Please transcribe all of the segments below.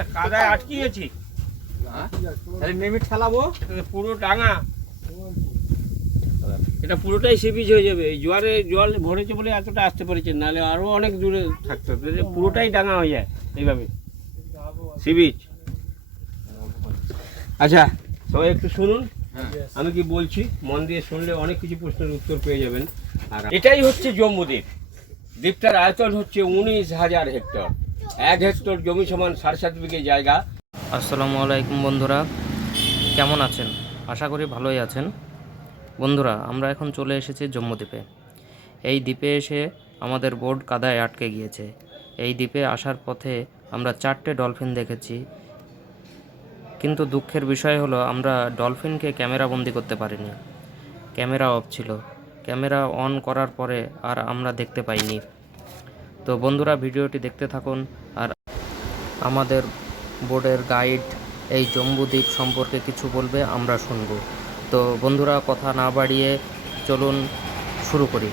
এটা কাদায় আটকে গেছি তাহলে নেমে ঠেলাবো। পুরো ডাঙা। এটা পুরোটাই সি বিচ হয়ে যাবে। এই জোয়ারে জল ভরেছে বলে এতটা আসতে পেরেছে নাহলে আরও অনেক দূরে থাকতে হবে। পুরোটাই ডাঙা হয়ে যায় এইভাবে। সি বিচ আচ্ছা সবাই একটু শুনুন। আমি কি বলছি? মন দিয়ে শুনলে অনেক কিছু প্রশ্নের উত্তর পেয়ে যাবেন। আর এটাই হচ্ছে জম্মুদ্বীপ। দ্বীপটার আয়তন হচ্ছে উনিশ হাজার হেক্টর। এক হেক্টর জমি সমান সাড়ে সাত বিঘে জায়গা। আসসালামু আলাইকুম বন্ধুরা, কেমন আছেন? আশা করি ভালোই আছেন। বন্ধুরা, আমরা এখন চলে এসেছি জম্মুদ্বীপে এই দ্বীপে এসে আমাদের বোর্ড কাদায় আটকে গিয়েছে। এই দ্বীপে আসার পথে আমরা চারটে ডলফিন দেখেছি। কিন্তু দুঃখের বিষয় হলো, আমরা ডলফিনকে ক্যামেরা বন্দি করতে পারিনি। ক্যামেরা অফ ছিল। ক্যামেরা অন করার পরে আর আমরা দেখতে পাইনি। তো বন্ধুরা ভিডিওটি দেখতে থাকুন আর আমাদের বোর্ডের গাইড এই জম্বুদ্বীপ সম্পর্কে কিছু বলবে, আমরা শুনব। তো বন্ধুরা, কথা না বাড়িয়ে চলুন শুরু করি।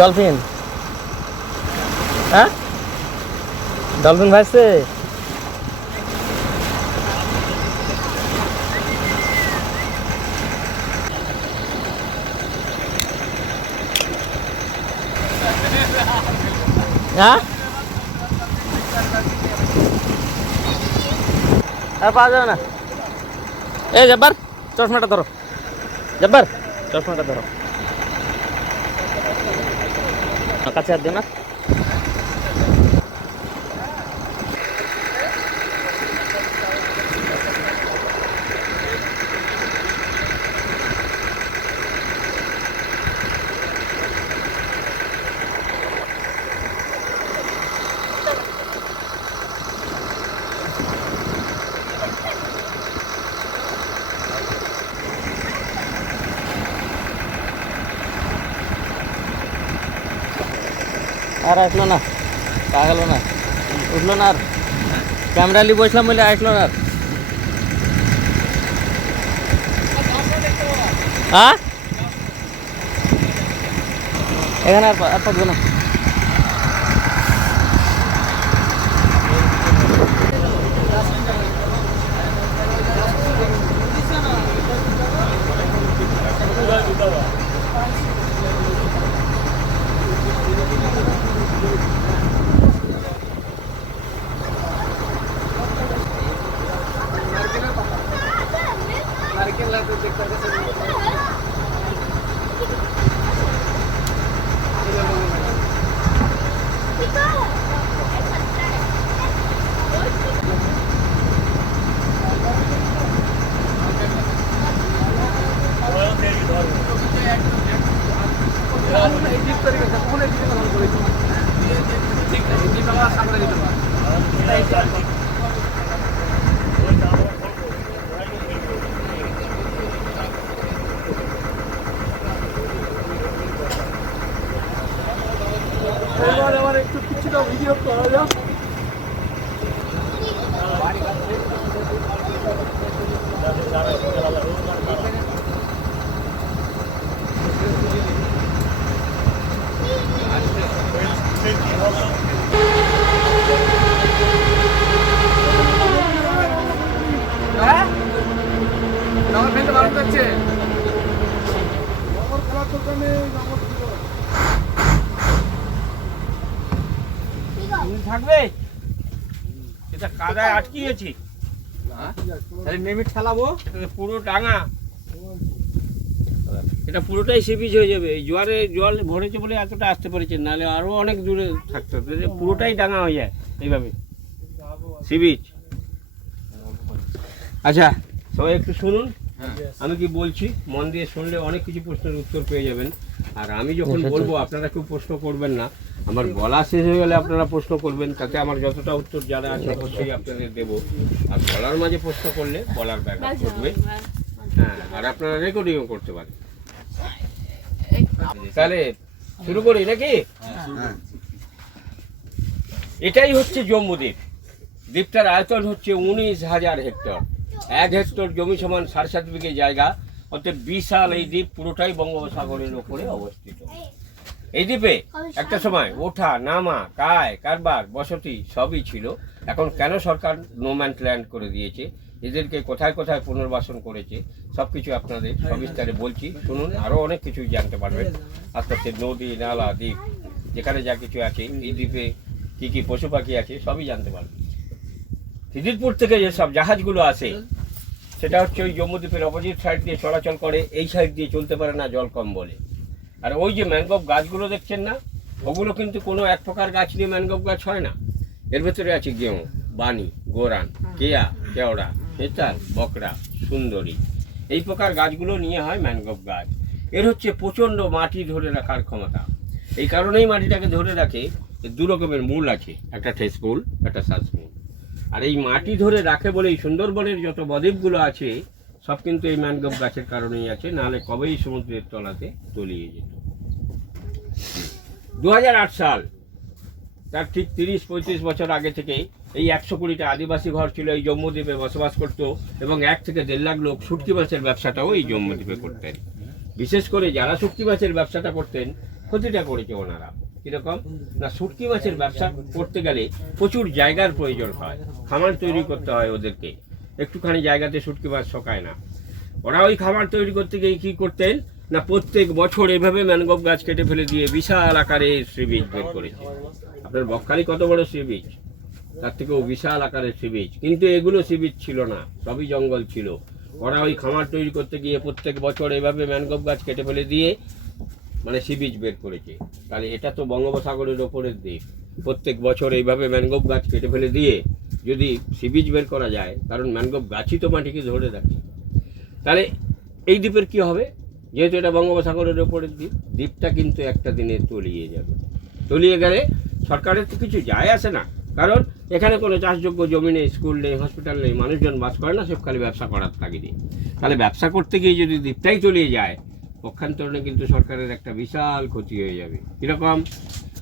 ডলফিন হ্যাঁ ডলফিন ভাসছে হ্যাঁ আর পাওয়া যাবে না এই জব্বার চশমাটা ধরো জব্বার চশমাটা ধরো কাছে হাত দিও না। আর আসলো না। পাগলো গেল না। উঠল না আর। ক্যামেরা নিয়ে বসলাম বলে আসলো না আর। এখানে আর থাকবে না। তুমি থাকবে? এটা কাদায় আটকে গেছি তাহলে নেমে ঠেলাবো। পুরো ডাঙা। এটা পুরোটাই সি বিচ হয়ে যাবে। এই জোয়ারে জল ভরেছে বলে এতটা আসতে পেরেছে। নাহলে আরও অনেক দূরে থাকতে হবে। পুরোটাই ডাঙা হয়ে যায় এইভাবে। সি বিচ আচ্ছা সবাই একটু শুনুন। আমি কি বলছি মন দিয়ে শুনলে অনেক কিছু প্রশ্নের উত্তর পেয়ে যাবেন। আর আমি যখন বলব আপনারা কেউ প্রশ্ন করবেন না। আমার গলা শেষ হয়ে গেলে আপনারা প্রশ্ন করবেন তাতে আমার যতটা উত্তর যারা আছে অবশ্যই আপনাদের দেবো। আর বলার মাঝে প্রশ্ন করলে বলার ব্যাঘাত করবে হ্যাঁ আর আপনারা রেকর্ডিংও করতে পারেন। তাহলে শুরু করি নাকি? এটাই হচ্ছে জম্মুদ্বীপ। দ্বীপটার আয়তন হচ্ছে উনিশ হাজার হেক্টর। এক হেক্টর জমি সমান সাড়ে সাত বিঘে জায়গা অর্থাৎ বিশাল এই দ্বীপ পুরোটাই বঙ্গোপসাগরের ওপরে অবস্থিত। এই দ্বীপে একটা সময় ওঠা, নামা, কায়, কারবার, বসতি সবই ছিল। এখন কেন সরকার নোম্যান্ট ল্যান্ড করে দিয়েছে? এদেরকে কোথায় কোথায় পুনর্বাসন করেছে? সব কিছু আপনাদের সবিস্তারে বলছি। শুনুন আরও অনেক কিছু জানতে পারবেন। আস্তে আস্তে নদী, নালা, দ্বীপ, যেখানে যা কিছু আছে, এই দ্বীপে কী কী পশু পাখি আছে, সবই জানতে পারবেন। খিদিরপুর থেকে যেসব জাহাজগুলো আসে সেটা হচ্ছে ওই জম্মুদ্বীপের অপোজিট সাইড দিয়ে চলাচল করে এই সাইড দিয়ে চলতে পারে না জল কম বলে। আর ওই যে ম্যানগ্রোভ গাছগুলো দেখছেন না ওগুলো কিন্তু কোনো এক প্রকার গাছ নিয়ে ম্যানগ্রোভ গাছ হয় না। এর ভেতরে আছে গেঁয়ু বানি গোরান কেয়া কেওড়া হেতাল বকরা সুন্দরী। এই প্রকার গাছগুলো নিয়ে হয় ম্যানগ্রোভ গাছ। এর হচ্ছে প্রচণ্ড মাটি ধরে রাখার ক্ষমতা। এই কারণেই মাটিটাকে ধরে রাখে দু রকমের মূল আছে একটা ঠেস মূল একটা শ্বাস মূল। আর এই মাটি ধরে রাখে বলে এই সুন্দরবনের যত বদ্বীপগুলো আছে, সব কিন্তু এই ম্যানগ্রোভ গাছের কারণেই আছে, নাহলে কবেই সমুদ্রের তলাতে তলিয়ে যেত। দু হাজার আট সাল, তার ঠিক তিরিশ, পঁয়ত্রিশ বছর আগে থেকে এই একশো কুড়িটা আদিবাসী ঘর ছিল এই জম্মুদ্বীপে বসবাস করতো এবং এক থেকে দেড় লাখ লোক শুটকি মাছের ব্যবসাটাও এই জম্মুদ্বীপে করতেন। বিশেষ করে যারা শুটকি মাছের ব্যবসাটা করতেন, ক্ষতিটা করেছে ওনারা। কীরকম? না, শুটকি মাছের ব্যবসা করতে গেলে প্রচুর জায়গার প্রয়োজন হয়। খামার তৈরি করতে হয় ওদেরকে। একটুখানি জায়গাতে শুটকি মাছ শোকায় না। ওরা ওই খাবার তৈরি করতে গিয়ে কী করতেন? না, প্রত্যেক বছর এভাবে ম্যানগ্রোভ গাছ কেটে ফেলে দিয়ে বিশাল আকারে বিচ বের করেছে। আপনার বকখালি কত বড় বিচ তার থেকেও বিশাল আকারের বিচ কিন্তু এগুলো সি বিচ ছিল না, সবই জঙ্গল ছিল। ওরা ওই খামার তৈরি করতে গিয়ে প্রত্যেক বছর এভাবে ম্যানগ্রোভ গাছ কেটে ফেলে দিয়ে মানে সি বিচ বের করেছে। তাহলে এটা তো বঙ্গোপসাগরের ওপরের দিক প্রত্যেক বছর এইভাবে ম্যানগ্রোভ গাছ কেটে ফেলে দিয়ে যদি সি বিচ বের করা যায়, কারণ ম্যানগ্রোভ গাছই তো মাটিকে ধরে রাখে। তাহলে এই দ্বীপের কি হবে? যেহেতু এটা বঙ্গোপসাগরের ওপরের দ্বীপ, দ্বীপটা কিন্তু একটা দিনে তলিয়ে যাবে। তলিয়ে গেলে সরকারের তো কিছু যায় আসে না। কারণ এখানে কোনো চাষযোগ্য জমি নেই, স্কুল নেই হসপিটাল নেই, মানুষজন বাস করে না সব খালি ব্যবসা করার তাগিদে। তাহলে ব্যবসা করতে গিয়ে যদি দ্বীপটাই তলিয়ে যায় পক্ষান্তরণে কিন্তু সরকারের একটা বিশাল ক্ষতি হয়ে যাবে। কীরকম?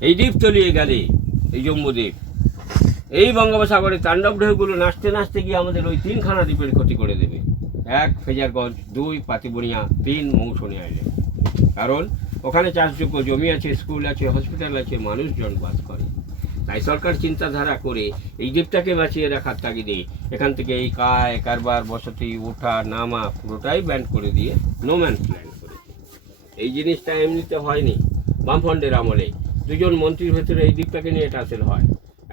এই দ্বীপ তলিয়ে গেলে, এই জম্মুদ্বীপ এই বঙ্গোপসাগরে তাণ্ডব ঢেউগুলো নাচতে নাচতে গিয়ে আমাদের ওই তিনখানা দ্বীপের ক্ষতি করে দেবে। এক ফেজারগঞ্জ, দুই পাতিবুনিয়া, তিন মৌসুমী আইল্যান্ড কারণ ওখানে চাষযোগ্য জমি আছে, স্কুল আছে, হসপিটাল আছে, মানুষজন বাস করে। তাই সরকার চিন্তাধারা করে এই দ্বীপটাকে বাঁচিয়ে রাখার তাগিদে এখান থেকে এই কায়, কারবার, বসতি ওঠা নামা পুরোটাই ব্যান্ড করে দিয়ে নো ম্যান্স ল্যান্ড করেছে এই জিনিসটা এমনিতে হয়নি, বামফ্রন্টের আমলে। দুজন মন্ত্রীর ভেতরে এই দ্বীপটাকে নিয়ে টাসেল হয়।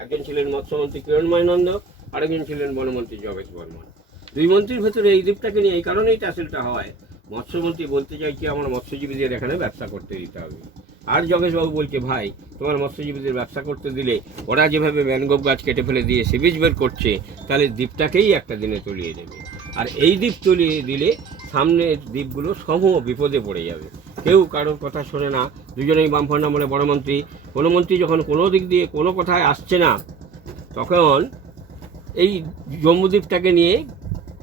একজন ছিলেন মৎস্যমন্ত্রী কিরণময় নন্দ আরেকজন ছিলেন বনমন্ত্রী যোগেশ বর্মন। দুই মন্ত্রীর ভেতরে এই দ্বীপটাকে নিয়ে এই কারণেই টাসেলটা হয়। মৎস্যমন্ত্রী বলতে চাইছি আমার মৎস্যজীবীদের এখানে ব্যবসা করতে দিতে হবে। আর যোগেশবাবু বলছে, ভাই, তোমার মৎস্যজীবীদের ব্যবসা করতে দিলে ওরা যেভাবে ম্যানগ্রোভ গাছ কেটে ফেলে দিয়ে সিবিচ বের করছে, তাহলে দ্বীপটাকেই একটা দিনে তলিয়ে দেবে। আর এই দ্বীপ তলিয়ে দিলে সামনের দ্বীপগুলো সমূহ বিপদে পড়ে যাবে। কেউ কারোর কথা শোনে না। দুজনেই বামফ্রন্ট আমলে বড় মন্ত্রী। কোনো মন্ত্রী যখন কোনো দিক দিয়ে কোনো কথায় আসছে না, তখন এই জম্মুদ্বীপটাকে নিয়ে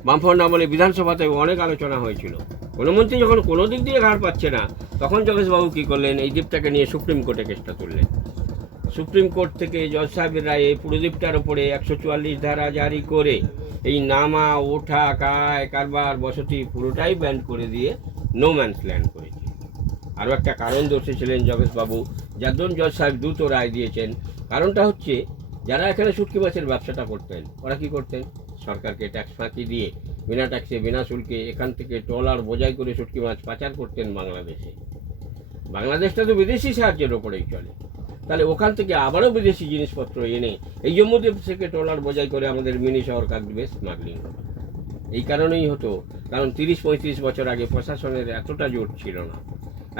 বামফ্রন্ট আমলে বিধানসভাতে অনেক আলোচনা হয়েছিল। কোনো মন্ত্রী যখন কোনো দিক দিয়ে ঘাড় পাচ্ছে না, তখন যোগেশবাবু কী করলেন? এই দ্বীপটাকে নিয়ে সুপ্রিম কোর্টে কেসটা তুললেন। সুপ্রিম কোর্ট থেকে জজ সাহেবের রায়ে এই পুরো দ্বীপটার উপরে একশো চুয়াল্লিশ ধারা জারি করে এই নামা, ওঠা, কায়, কারবার, বসতি পুরোটাই ব্যান্ড করে দিয়ে নো ম্যানস ল্যান্ড করেছে। আরও একটা কারণ দর্শিয়েছিলেন যোগেশবাবু যার জন্য জজ সাহেব দ্রুত রায় দিয়েছেন। কারণটা হচ্ছে, যারা এখানে শুটকি মাছের ব্যবসাটা করতেন, ওরা কি করতেন? সরকারকে ট্যাক্স ফাঁকি দিয়ে, বিনা ট্যাক্সে বিনা শুল্কে এখান থেকে ট্রলার বোঝাই করে শুটকি মাছ পাচার করতেন বাংলাদেশে। বাংলাদেশটা তো বিদেশি সাহায্যের ওপরেই চলে। তাহলে ওখান থেকে আবারও বিদেশি জিনিসপত্র এনে এই জম্মুদ্বীপ থেকে ট্রলার বোঝাই করে আমাদের মিনি শহর কাকদ্বীপে স্মাগলিং এই কারণেই হতো, কারণ তিরিশ পঁয়ত্রিশ বছর আগে প্রশাসনের এতটা জোর ছিল না।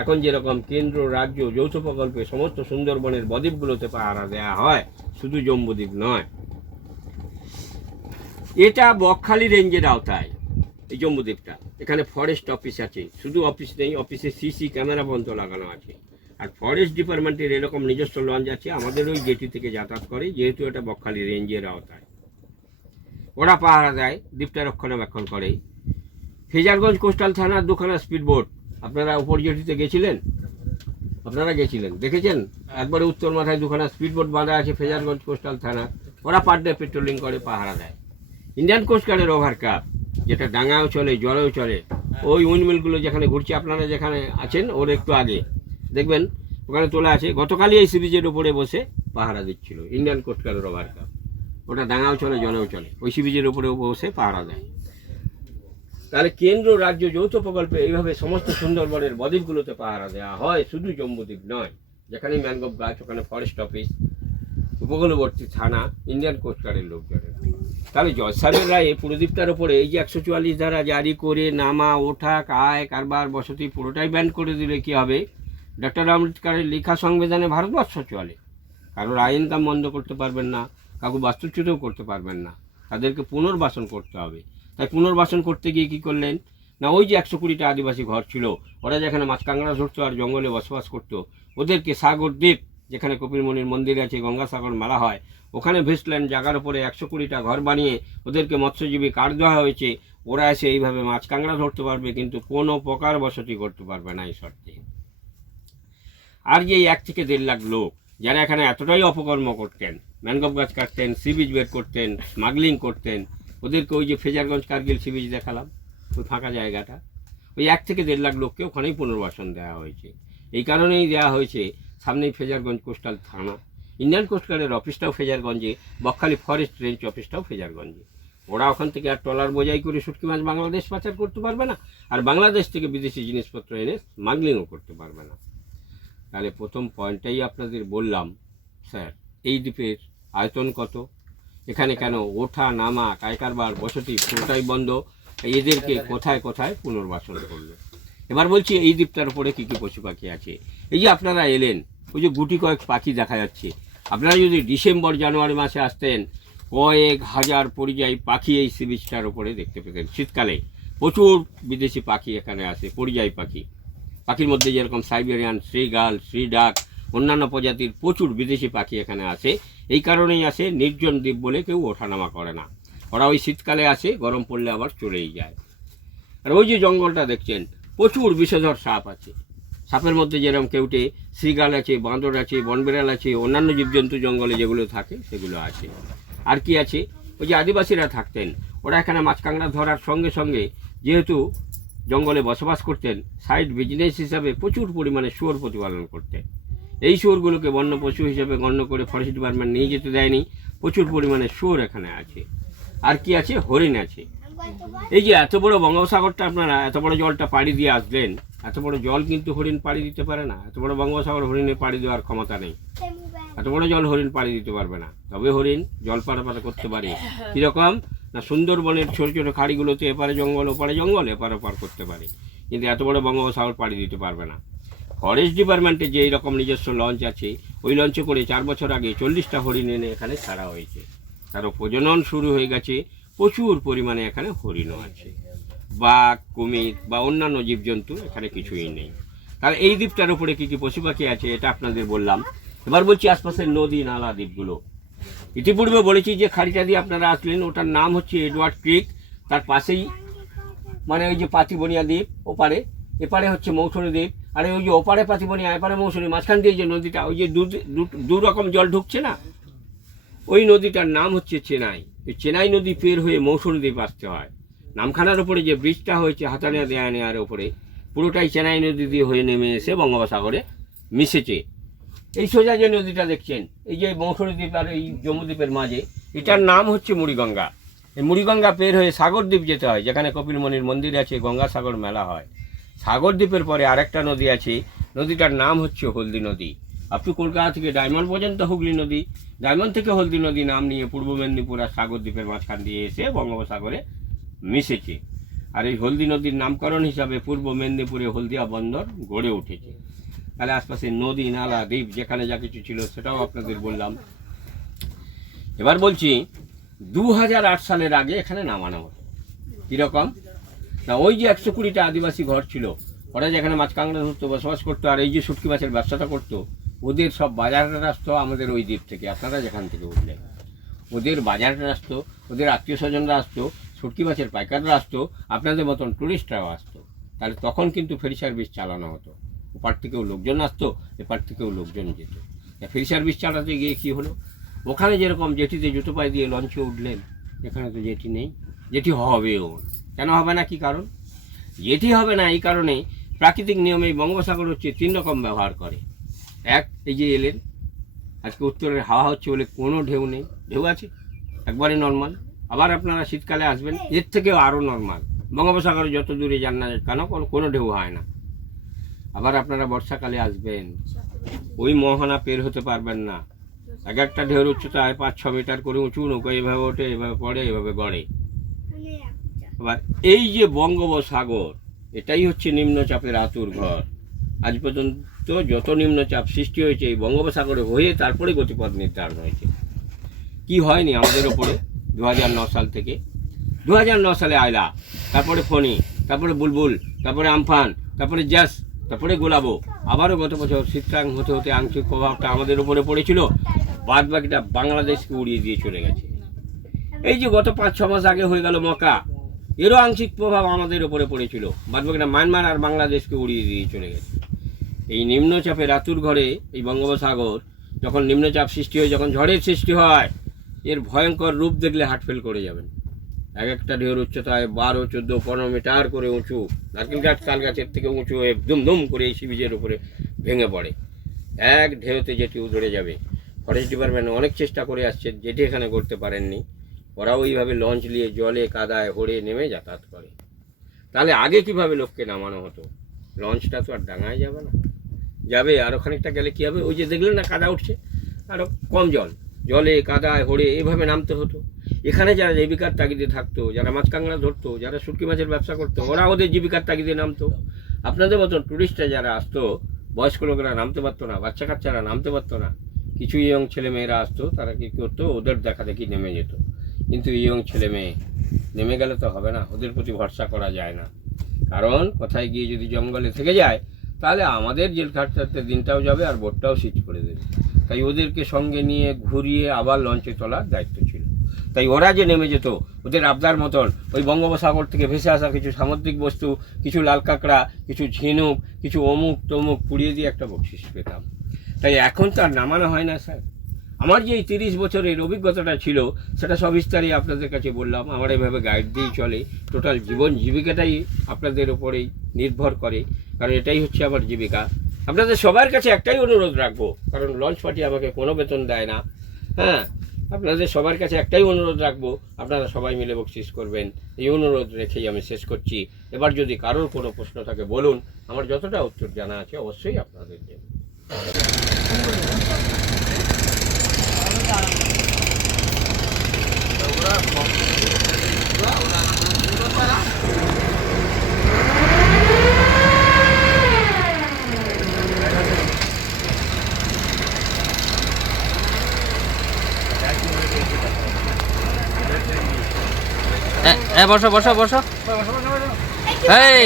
এখন যেরকম কেন্দ্র, রাজ্য, যৌথ প্রকল্পে সমস্ত সুন্দরবনের বদ্বীপগুলোতে পাহারা দেওয়া হয়, শুধু জম্বুদ্বীপ নয়। এটা বকখালি রেঞ্জের আওতায়, এই জম্বুদ্বীপটা এখানে ফরেস্ট অফিস আছে, শুধু অফিস নেই অফিসে সিসি ক্যামেরা পর্যন্ত লাগানো আছে। আর ফরেস্ট ডিপার্টমেন্টের এরকম নিজস্ব লঞ্চ আছে, আমাদের ওই জেটি থেকে যাতায়াত করে, যেহেতু এটা বকখালি রেঞ্জের আওতায়। ওরা পাহারা দেয়, দ্বীপটা রক্ষণাবেক্ষণ করে। ফেজারগঞ্জ কোস্টাল থানার দুখানা স্পিড বোট আপনারা উপর জেটিতে গেছিলেন? আপনারা গেছিলেন, দেখেছেন? একবারে উত্তর মাথায় দুখানা স্পিড বোট বাঁধা আছে ফেজারগঞ্জ কোস্টাল থানা ওরা পার ডে পেট্রোলিং করে, পাহারা দেয়। ইন্ডিয়ান কোস্ট গার্ডের ওভার কাপ যেটা ডাঙাও চলে জলেও চলে, ওই উইন্ডমিলগুলো যেখানে ঘুরছে, আপনারা যেখানে আছেন, ওর একটু আগে। দেখবেন, ওখানে তোলা আছে গতকালই এই সি বিচের উপরে বসে পাহারা দিচ্ছিল ইন্ডিয়ান কোস্ট গার্ডের ওভার কাপ ওটা ডাঙাও চলে, জলেও চলে। ওই সি বিচের উপরে বসে পাহারা দেয়। তাহলে কেন্দ্র, রাজ্য যৌথ প্রকল্পে এইভাবে সমস্ত সুন্দরবনের বদ্বীপগুলোতে পাহারা দেওয়া হয়, শুধু জম্বুদ্বীপ নয়। যেখানে ম্যানগ্রোভ গাছ, ওখানে ফরেস্ট অফিস উপকূলবর্তী থানা ইন্ডিয়ান কোস্টগার্ডের লোকজনের। তাহলে জজ সাহেবের রায়ে পুরো দ্বীপটার ওপরে এই যে একশো চুয়াল্লিশ ধারা জারি করে, নামা, ওঠা আয় কারবার, বসতি, পুরোটাই ব্যান করে দিলে কি হবে? ডক্টর আম্বেদকারের লেখা সংবিধানে ভারতবর্ষ চলে। কারোর আইন ইনকাম বন্ধ করতে পারবেন না কাউকে বাস্তুচ্যুতও করতে পারবেন না। তাদেরকে পুনর্বাসন করতে হবে। তাই পুনর্বাসন করতে গিয়ে কি করলেন? না, ওই যে একশো কুড়িটা আদিবাসী ঘর ছিল, ওরা যেখানে মাছ কাঁকড়া ধরতো আর জঙ্গলে বসবাস করতো, ওদেরকে সাগর দ্বীপ, যেখানে কপিলমণির মন্দির আছে, গঙ্গাসাগর মেলা হয়, ওখানে ভেস্টল্যান্ড জায়গার উপরে একশো কুড়িটা ঘর বানিয়ে ওদেরকে মৎস্যজীবী কার্ড দেওয়া হয়েছে। ওরা এসে এইভাবে মাছ কাঁকড়া ধরতে পারবে, কিন্তু কোনো প্রকার বসতি করতে পারবে না এই শর্তে। আর যে এক থেকে দেড় লাখ লোক যারা এখানে এতটাই অপকর্ম করতেন, ম্যানগ্রোভ গাছ কাটতেন সি বিচ বের করতেন স্মাগলিং করতেন, ওদেরকে ওই যে ফেজারগঞ্জ কার্গিল সি বিচ দেখালাম, ওই ফাঁকা জায়গাটা, ওই এক থেকে দেড় লাখ লোককে ওখানেই পুনর্বাসন দেওয়া হয়েছে। এই কারণেই দেওয়া হয়েছে সামনেই ফেজারগঞ্জ কোস্টাল থানা, ইন্ডিয়ান কোস্টগার্ডের অফিসটাও ফেজারগঞ্জে, বকখালি ফরেস্ট রেঞ্জ অফিসটাও ফেজারগঞ্জে। ওরা ওখান থেকে আর ট্রলার বোঝাই করে শুটকি মাছ বাংলাদেশ পাচার করতে পারবে না, আর বাংলাদেশ থেকে বিদেশি জিনিসপত্র এনে স্মাগলিংও করতে পারবে না। তাহলে প্রথম পয়েন্টটাই আপনাদের বললাম স্যার। এই দ্বীপের আয়তন কত? এখানে কেন ওঠা নামা কায়কারবার বসতি পুরোটাই বন্ধ? এদেরকে কোথায় কোথায় পুনর্বাসন করল এবার বলছি এই দ্বীপটার উপরে কী কী পশু পাখি আছে? এই যে আপনারা এলেন ওই যে গুটি কয়েক পাখি দেখা যাচ্ছে। আপনারা যদি ডিসেম্বর জানুয়ারি মাসে আসতেন কয়েক হাজার পরিযায়ী পাখি এই সি বিচটার উপরে দেখতে পেতেন শীতকালে। প্রচুর বিদেশি পাখি এখানে আসে পরিযায়ী পাখি। পাখির মধ্যে যেরকম সাইবেরিয়ান, শ্রীগাল, শ্রীডাক, অন্যান্য প্রজাতির প্রচুর বিদেশি পাখি এখানে আসে। এই কারণেই আসে নির্জন দ্বীপ বলে কেউ ওঠানামা করে না। ওরা ওই শীতকালে আসে, গরম পড়লে আবার চলেই যায়। আর ওই যে জঙ্গলটা দেখছেন, প্রচুর বিষধর সাপ আছে। সাপের মধ্যে যেরকম কেউটে শ্রীগাল আছে, বাঁদর আছে, বনবিড়াল আছে, অন্যান্য জীবজন্তু জঙ্গলে যেগুলো থাকে, সেগুলো আছে আর কি আছে? ওই যে আদিবাসীরা থাকতেন, ওরা এখানে মাছ কাঁকড়া ধরার সঙ্গে সঙ্গে যেহেতু জঙ্গলে বসবাস করতেন সাইড বিজনেস হিসাবে প্রচুর পরিমাণে শুয়োর প্রতিপালন করতেন। এই শুয়োরগুলোকে বন্য পশু হিসেবে গণ্য করে ফরেস্ট ডিপার্টমেন্ট নিয়ে যেতে দেয়নি, প্রচুর পরিমাণে শুয়োর এখানে আছে। আর কি আছে? হরিণ আছে। এই যে এত বড় বঙ্গোপসাগরটা আপনারা, এত বড় জলটা পাড়ি দিয়ে আসলেন, এত বড় জল কিন্তু হরিণ পাড়ি দিতে পারে না। এত বড় বঙ্গোপসাগর হরিণে পাড়ি দেওয়ার ক্ষমতা নেই। এত বড় জল হরিণ পাড়ি দিতে পারবে না। তবে হরিণ জল পারাপার করতে পারে। কীরকম? না, সুন্দরবনের ছোট ছোট খাড়িগুলোতে এপারে জঙ্গল, ওপারে জঙ্গল, এপারে পার করতে পারে। কিন্তু এত বড় বঙ্গোপসাগর পাড়ি দিতে পারবে না। ফরেস্ট ডিপার্টমেন্টে যে রকম নিজস্ব লঞ্চ আছে, ওই লঞ্চে করে চার বছর আগে চল্লিশটা হরিণ এনে এখানে ছাড়া হয়েছে। তারও প্রজনন শুরু হয়ে গেছে, প্রচুর পরিমাণে এখানে হরিণও আছে। বাঘ, কুমির বা অন্যান্য জীবজন্তু এখানে কিছুই নেই। তাহলে এই দ্বীপটার উপরে কী কী পশু পাখি আছে, এটা আপনাদের বললাম। এবার বলছি আশপাশের নদী, নালা দ্বীপগুলো। ইতিপূর্বে বলেছি যে খাড়িটা দিয়ে আপনারা আসলেন, ওটার নাম হচ্ছে এডওয়ার্ড ক্রিক। তার পাশেই মানে ওই যে পাতিবনিয়া দ্বীপ, ওপারে। এপারে হচ্ছে মৌসুমী দ্বীপ। আর ওই যে ওপারে পাতিবনিয়া, এপারে মৌসুমী মাঝখান দিয়ে যে নদীটা, ওই যে দু রকম জল ঢুকছে না? ওই নদীটার নাম হচ্ছে চেনাই। এই চেনাই নদী পের হয়ে মৌসুমী দ্বীপ আসতে হয়। নামখানার উপরে যে ব্রিজটা হয়েছে হাতানিয়া দেয়া নেওয়ার উপরে, পুরোটাই চেনাই নদী দিয়ে হয়ে নেমে এসে বঙ্গোপসাগরে মিশেছে। এই সোজা যে নদীটা দেখছেন, এই যে মৌসুমী দ্বীপ আর এই জম্মুদ্বীপের মাঝে, এটার নাম হচ্ছে মুড়িগঙ্গা। এই মুড়িগঙ্গা পের হয়ে সাগরদ্বীপ যেতে হয়, যেখানে কপিলমণির মন্দির আছে, গঙ্গাসাগর মেলা হয়। সাগরদ্বীপের পরে আরেকটা নদী আছে, নদীটার নাম হচ্ছে হলদি নদী। আপনি কলকাতা থেকে ডায়মন্ড পর্যন্ত হুগলি নদী, ডায়মন্ড থেকে হলদি নদী নাম নিয়ে পূর্ব মেদিনীপুর আর সাগরদ্বীপের মাঝখান দিয়ে এসে বঙ্গোপসাগরে মিশেছে। আর এই হলদি নদীর নামকরণ হিসাবে পূর্ব মেদিনীপুরে হলদিয়া বন্দর গড়ে উঠেছে। তাহলে আশপাশে নদী, নালা, দ্বীপ, যেখানে যা কিছু ছিল সেটাও আপনাদের বললাম। এবার বলছি দু হাজার আট সালের আগে এখানে নামানো হতো কীরকম? না, ওই যে একশো কুড়িটা আদিবাসী ঘর ছিল, ওরা যেখানে মাছ কাঁকড়া ধরতো, বসবাস করতো, আর এই যে শুটকি মাছের ব্যবসাটা করতো, ওদের সব বাজারটা আসতো আমাদের ওই দ্বীপ থেকে, আপনারা যেখান থেকে উঠলেন। ওদের বাজারটা আসতো ওদের আত্মীয় স্বজনরা আসতো, শুটকি মাছের পাইকাররা আসতো, আপনাদের মতন টুরিস্টরাও আসতো। তাহলে তখন কিন্তু ফেরি সার্ভিস চালানো হতো। ওপার থেকেও লোকজন আসতো, এপার থেকেও লোকজন যেত। ফেরি সার্ভিস চালাতে গিয়ে কী হলো? ওখানে যেরকম জেটিতে জুতো পায়ে দিয়ে লঞ্চে উঠলেন, এখানে তো জেটি নেই। জেটি হবেও। কেন হবে না? কি কারণ? জেটি হবে না এই কারণে প্রাকৃতিক নিয়মে বঙ্গোপসাগর হচ্ছে তিন রকম ব্যবহার করে। এক, এই যে এলেন, আজকে উত্তরের হাওয়া হচ্ছে বলে কোনো ঢেউ নেই। ঢেউ আছে? একবারে নর্মাল আবার আপনারা শীতকালে আসবেন, এর থেকেও আরও নর্মাল বঙ্গোপসাগরে যত দূরে যান না কোনো কোনো ঢেউ হয় না। আবার আপনারা বর্ষাকালে আসবেন। ওই মোহনা পের হতে পারবেন না। এক একটা ঢেউর উচ্চতায় পাঁচ ছ মিটার করে উঁচু নৌকা এভাবে ওঠে এভাবে পড়ে এভাবে গড়ে। আবার এই যে বঙ্গোপসাগর এটাই হচ্ছে নিম্নচাপের আতুর ঘর। আজ পর্যন্ত যত নিম্নচাপ সৃষ্টি হয়েছে এই বঙ্গোপসাগরে হয়ে তারপরে গতিপথ নির্ধারণ হয়েছে। কি হয়নি আমাদের ওপরে দু সাল থেকে? দু সালে আয়লা তারপরে ফণি তারপরে বুলবুল তারপরে আমফান তারপরে জাস তারপরে গোলাবো। আবারও গত বছর শীতকাল হতে হতে আংশিক প্রভাবটা আমাদের উপরে পড়েছিল। বাদ বাকিটা বাংলাদেশকে উড়িয়ে দিয়ে চলে গেছে। এই যে গত পাঁচ ছ মাস আগে হয়ে গেল মকা এরও আংশিক প্রভাব আমাদের উপরে পড়েছিল। বাদ বাকিটা মায়ানমার আর বাংলাদেশকে উড়িয়ে দিয়ে চলে গেছে। এই নিম্নচাপে রাতুর ঘরে এই বঙ্গোপসাগর যখন নিম্নচাপ সৃষ্টি হয়, যখন ঝড়ের সৃষ্টি হয়, এর ভয়ঙ্কর রূপ দেখলে হার্ট ফেল করে যাবেন। এক একটা ঢেউর উচ্চতায় বারো, চোদ্দ, পনেরো মিটার করে উঁচু। নারকেল গাছ, তাল গাছের থেকে উঁচু হয়ে দুম দুম করে এই সি বিচের উপরে ভেঙে পড়ে। এক ঢেউতে যেটি উধরে যাবে। ফরেস্ট ডিপার্টমেন্ট অনেক চেষ্টা করে আসছে, যেটি এখানে করতে পারেননি। ওরা ওইভাবে লঞ্চ নিয়ে জলে, কাদায়, হড়ে নেমে যাতায়াত করে। তাহলে আগে কীভাবে লোককে নামানো হতো? লঞ্চটা তো আর ডাঙায় যাবে না। যাবে আরও খানিকটা গেলে কী হবে? ওই যে দেখলেন না, কাদা উঠছে। আরও কম জল। জলে, কাদায়, হড়ে এভাবে নামতে হতো। এখানে যারা জীবিকার তাগিদে থাকতো, যারা মাছ কাঁকড়া ধরতো, যারা শুটকি মাছের ব্যবসা করতো, ওরা ওদের জীবিকার তাগিদে নামতো। আপনাদের মতন টুরিস্টরা যারা আসতো, বয়স্ক লোকেরা নামতে পারতো না, বাচ্চা কাচ্চারা নামতে পারতো না। কিছু ইয়ং ছেলে মেয়েরা আসতো, তারা কী করতো, ওদের দেখা দেখি নেমে যেত। কিন্তু ইয়ং ছেলে মেয়ে নেমে গেলে তো হবে না, ওদের প্রতি ভরসা করা যায় না। কারণ কোথায় গিয়ে যদি জঙ্গলে থেকে যায়, তাহলে আমাদের জেল খাটতে দিনটাও যাবে আর বোটটাও সিজ করে দেবে। তাই ওদেরকে সঙ্গে নিয়ে ঘুরিয়ে আবার লঞ্চে তোলার দায়িত্ব তাই ওরা যে নেমে যেত, ওদের আবদার মতন, ওই বঙ্গোপসাগর থেকে ভেসে আসা কিছু সামুদ্রিক বস্তু, কিছু লাল কাঁকড়া, কিছু ঝিনুক, কিছু অমুক তমুক পুড়িয়ে দিয়ে একটা বকশিস পেতাম। তাই এখন তো আর নামানো হয় না, স্যার। আমার যে এই তিরিশ বছরের অভিজ্ঞতাটা ছিল, সেটা সবিস্তারে আপনাদের কাছে বললাম। আমার এভাবে গাইড দিয়েই চলে। টোটাল জীবন জীবিকাটাই আপনাদের ওপরেই নির্ভর করে। কারণ এটাই হচ্ছে আমার জীবিকা। আপনাদের সবার কাছে একটাই অনুরোধ রাখব, কারণ লঞ্চ পার্টি আমাকে কোনো বেতন দেয় না। হ্যাঁ আপনাদের সবার কাছে একটাই অনুরোধ রাখব, আপনারা সবাই মিলে বকশিস করবেন। এই অনুরোধ রেখেই আমি শেষ করছি। এবার যদি কারোর কোনো প্রশ্ন থাকে, বলুন। আমার যতটা উত্তর জানা আছে, অবশ্যই আপনাদের দেবো। এ বসো বসো বসো এই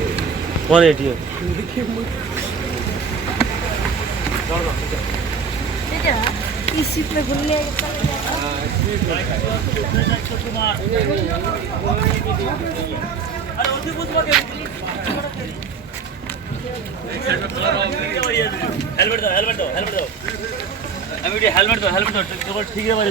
হবে আমার কোন এটিএম इस सीट में घूमने হেলমেট দাও হেলমেট দাও হেলমেট দাও আমি এটা হেলমেট দাও হেলমেট দাও তোমার ঠিক আছে বাড়ি